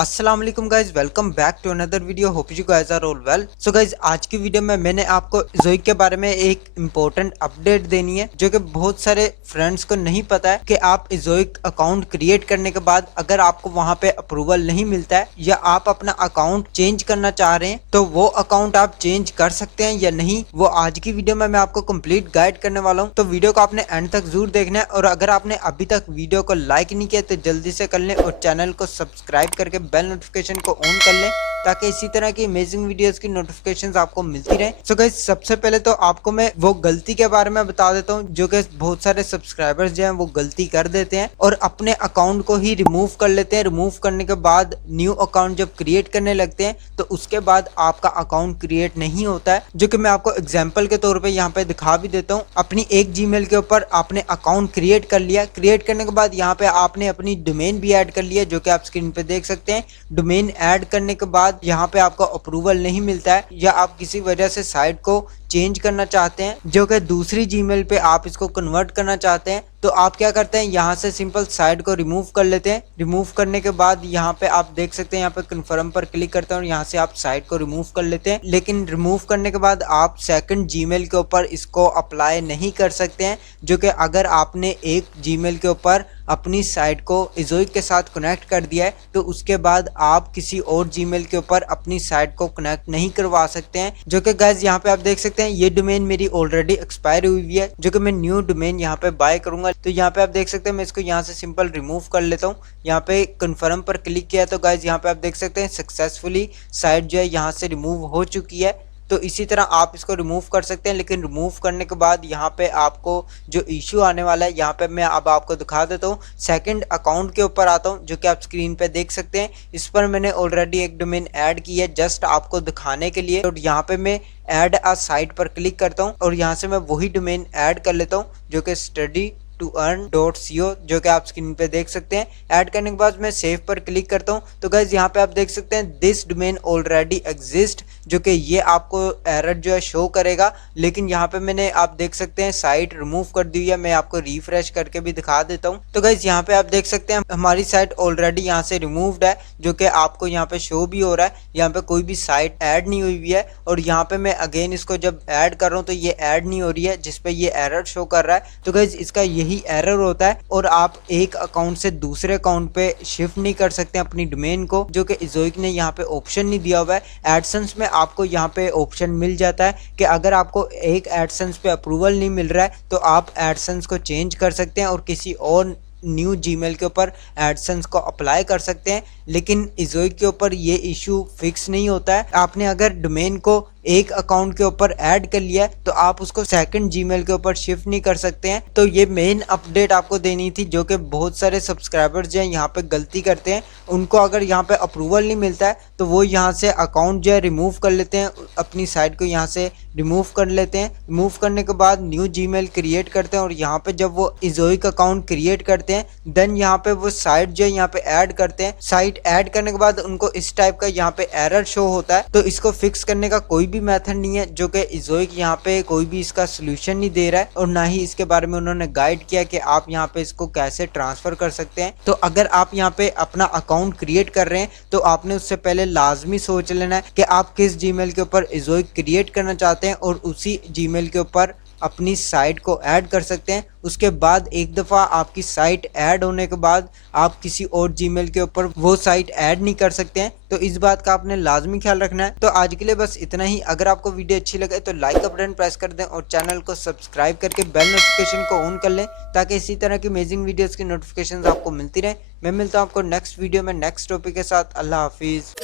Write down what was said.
अस्सलाम वालेकुम guys, welcome back to another video. Hope you guys are all well. So guys, आज की video में मैंने आपको ज़ोइक के बारे में एक इम्पोर्टेंट अपडेट देनी है जो कि बहुत सारे फ्रेंड्स को नहीं पता है कि आप ज़ोइक अकाउंट क्रिएट करने के बाद अगर आपको वहां पे अप्रूवल नहीं मिलता है या आप अपना अकाउंट चेंज करना चाह रहे हैं तो वो अकाउंट आप चेंज कर सकते हैं या नहीं, वो आज की वीडियो में मैं आपको कंप्लीट गाइड करने वाला हूँ। तो वीडियो को आपने एंड तक जरूर देखना है और अगर आपने अभी तक वीडियो को लाइक नहीं किया तो जल्दी से कर लें और चैनल को सब्सक्राइब करके बेल नोटिफिकेशन को ऑन कर लें ताकि इसी तरह की अमेजिंग वीडियोस की नोटिफिकेशंस आपको मिलती रहे। सो गाइस, सबसे पहले तो आपको मैं वो गलती के बारे में बता देता हूँ जो कि बहुत सारे सब्सक्राइबर्स जो हैं वो गलती कर देते हैं और अपने अकाउंट को ही रिमूव कर लेते हैं। रिमूव करने के बाद न्यू अकाउंट जब क्रिएट करने लगते हैं तो उसके बाद आपका अकाउंट क्रिएट नहीं होता है, जो कि मैं आपको एग्जाम्पल के तौर पर यहाँ पे दिखा भी देता हूँ। अपनी एक जीमेल के ऊपर आपने अकाउंट क्रिएट कर लिया, क्रिएट करने के बाद यहाँ पे आपने अपनी डोमेन भी ऐड कर लिया जो कि आप स्क्रीन पे देख सकते हैं। डोमेन ऐड करने के बाद यहाँ पे आपको अप्रूवल नहीं मिलता है या आप किसी वजह से साइट को चेंज करना चाहते हैं जो कि दूसरी जीमेल पे आप इसको कन्वर्ट करना चाहते हैं, तो आप क्या करते हैं, यहाँ से सिंपल साइट को रिमूव कर लेते हैं। रिमूव करने के बाद यहाँ पे आप देख सकते हैं, यहाँ पे कन्फर्म पर क्लिक करते हैं और यहाँ से आप साइट को रिमूव कर लेते हैं। लेकिन रिमूव करने के बाद आप सेकंड जीमेल के ऊपर इसको अप्लाई नहीं कर सकते हैं, जो कि अगर आपने एक जीमेल के ऊपर अपनी साइट को ज़ोइक के साथ कनेक्ट कर दिया है तो उसके बाद आप किसी और जीमेल के ऊपर अपनी साइट को कनेक्ट नहीं करवा सकते हैं। जो कि गाइस यहाँ पे आप देख सकते हैं ये डोमेन मेरी ऑलरेडी एक्सपायर हुई है जो कि मैं न्यू डोमेन यहाँ पे बाय करूंगा। तो यहाँ पे आप देख सकते हैं मैं इसको यहाँ से सिंपल रिमूव कर लेता हूँ। यहाँ पे कन्फर्म पर क्लिक किया तो गाइस यहाँ पे आप देख सकते हैं सक्सेसफुली साइट जो है यहाँ से रिमूव हो चुकी है। तो इसी तरह आप इसको रिमूव कर सकते हैं, लेकिन रिमूव करने के बाद यहाँ पे आपको जो इश्यू आने वाला है यहाँ पे मैं अब आपको दिखा देता हूँ। सेकंड अकाउंट के ऊपर आता हूँ जो कि आप स्क्रीन पे देख सकते हैं। इस पर मैंने ऑलरेडी एक डोमेन ऐड की है जस्ट आपको दिखाने के लिए। तो यहाँ पे मैं ऐड अ साइट पर क्लिक करता हूँ और यहाँ से मैं वही डोमेन ऐड कर लेता हूँ जो कि study2earn.co जो कि आप स्क्रीन पे देख सकते हैं। ऐड करने के बाद मैं सेव पर क्लिक करता हूं तो गाइस यहाँ पे आप देख सकते हैं दिस डोमेन ऑलरेडी एग्जिस्ट, जो कि ये आपको एरर जो है शो करेगा। लेकिन यहाँ पे मैंने आप देख सकते हैं साइट रिमूव कर दी है। मैं आपको रिफ्रेश करके भी दिखा देता हूँ। तो गाइस यहाँ पे आप देख सकते हैं हमारी साइट ऑलरेडी यहाँ से रिमूव्ड है जो कि आपको यहाँ पे शो भी हो रहा है। यहाँ पे कोई भी साइट ऐड नहीं हुई है और यहाँ पे मैं अगेन इसको जब ऐड कर रहा हूँ तो ये ऐड नहीं हो रही है जिसपे ये एरर शो कर रहा है। तो गाइस इसका यही एरर होता है और आप एक अकाउंट से दूसरे अकाउंट पे शिफ्ट नहीं कर सकते अपनी डोमेन को, जो कि ज़ोइक ने यहाँ पे ऑप्शन नहीं दिया हुआ है। एडसेंस में आपको यहाँ पे ऑप्शन मिल जाता है कि अगर आपको एक एडसेंस पे अप्रूवल नहीं मिल रहा है तो आप एडसेंस को चेंज कर सकते हैं और किसी और न्यू जीमेल के ऊपर एडसेंस को अप्लाई कर सकते हैं। लेकिन ज़ोइक के ऊपर ये इशू फिक्स नहीं होता है। आपने अगर डोमेन को एक अकाउंट के ऊपर ऐड कर लिया है तो आप उसको सेकंड जीमेल के ऊपर शिफ्ट नहीं कर सकते हैं। तो ये मेन अपडेट आपको देनी थी जो कि बहुत सारे सब्सक्राइबर्स जो हैं यहाँ पे गलती करते हैं। उनको अगर यहाँ पे अप्रूवल नहीं मिलता है तो वो यहाँ से अकाउंट जो है रिमूव कर लेते हैं, अपनी साइट को यहाँ से रिमूव कर लेते हैं। रिमूव करने के बाद न्यू जीमेल क्रिएट करते हैं और यहाँ पे जब वो ज़ोइक अकाउंट क्रिएट करते हैं देन यहाँ पे वो साइट जो है यहाँ पे ऐड करते हैं। साइट ऐड करने के बाद उनको इस टाइप का यहाँ पे एरर शो होता है। तो इसको फिक्स करने का कोई भी मेथड नहीं है, जो कि ज़ोइक यहाँ पे कोई भी इसका सोल्यूशन नहीं दे रहा है और ना ही इसके बारे में उन्होंने गाइड किया कि आप यहाँ पे इसको कैसे ट्रांसफर कर सकते हैं। तो अगर आप यहाँ पे अपना अकाउंट क्रिएट कर रहे हैं तो आपने उससे पहले लाजमी सोच लेना है कि आप किस जीमेल के ऊपर ज़ोइक क्रिएट करना चाहते हैं और उसी जीमेल के ऊपर अपनी साइट को ऐड कर सकते हैं। उसके बाद एक दफ़ा आपकी साइट ऐड होने के बाद आप किसी और जीमेल के ऊपर वो साइट ऐड नहीं कर सकते हैं। तो इस बात का आपने लाजमी ख्याल रखना है। तो आज के लिए बस इतना ही। अगर आपको वीडियो अच्छी लगे तो लाइक का बटन प्रेस कर दें और चैनल को सब्सक्राइब करके बेल नोटिफिकेशन को ऑन कर लें ताकि इसी तरह की अमेजिंग वीडियोज़ की नोटिफिकेशन आपको मिलती रहे। मैं मिलता हूँ आपको नेक्स्ट वीडियो में नेक्स्ट टॉपिक के साथ। अल्लाह हाफिज़।